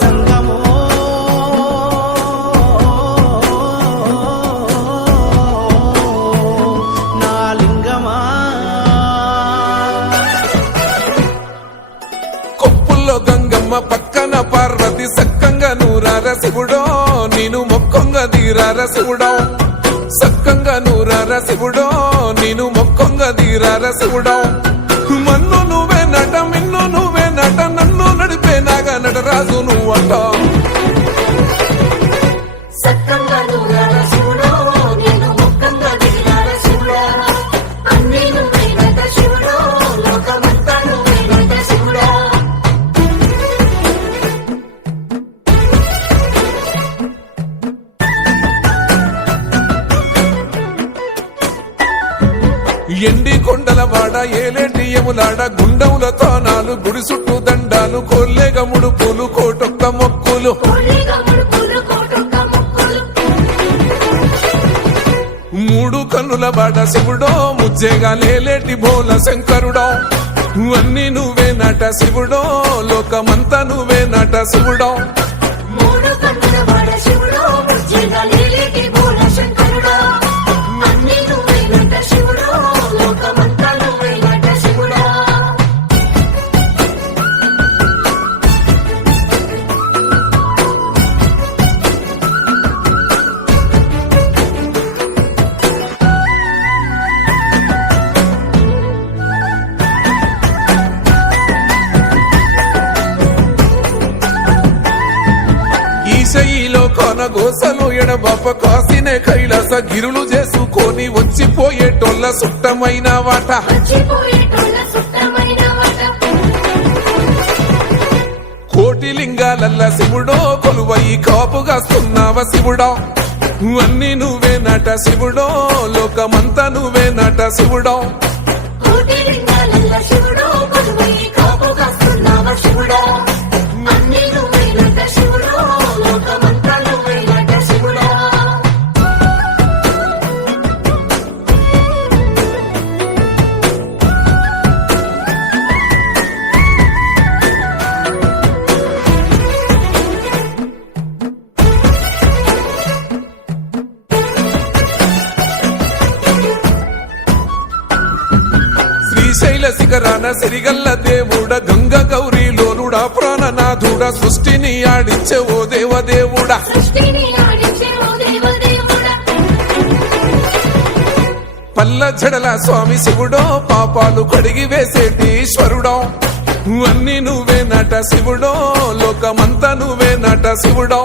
జంగమో నా లింగమా. కొప్పుల్లో గంగమ్మ పక్కన పార్వతి సక్కంగా నూరార శివుడో నేను మొక్కంగా తీరార శివుడో సక్కంగా నూరార శివుడో నేను మొక్కంగా తీరార శివుడో మన్ను నువ్వే నట మిన్ను నువ్వే నట నన్ను నడిపే నాగా నటరాజు నువ్వంట ఎండి కొండల వాడ ఏలేటి యములాడ గుండములతో నాలు గుడి చుట్టూ దండాలు కొల్లేగ ముడుపులు కోటొక్క మొక్కులు మూడు కన్నుల వాడ శివుడో ముజ్జేగా లేలేటి భోల శంకరుడో అన్ని నువ్వే నట శివుడో లోకమంతా నువ్వే నట శివుడో ఈశయిలో కొనగోసలు ఎడబాప కాసినే కైలాస గిరులు చేసుకొని వచ్చిపోయేటోళ్ళ సుట్టమైన వాట కోటి లింగాలల్ల శివుడో కొలువయి కాపుగాస్తున్నావ శివుడో అన్ని నువ్వే నట శివుడో లోకమంతా నువ్వే నట శివుడో శ్రీశైల శిఖరాన సిరిగల్ల దేవుడ గంగ గౌరీ లోలుడా ప్రాణనాథుడ సృష్టిని ఆడించే ఓ దేవదేవుడా పల్ల జడల స్వామి శివుడో పాపాలు కడిగి వేసేటి ఈశ్వరుడో అన్ని నువ్వే నట శివుడో లోకమంతా నువ్వే నట శివుడో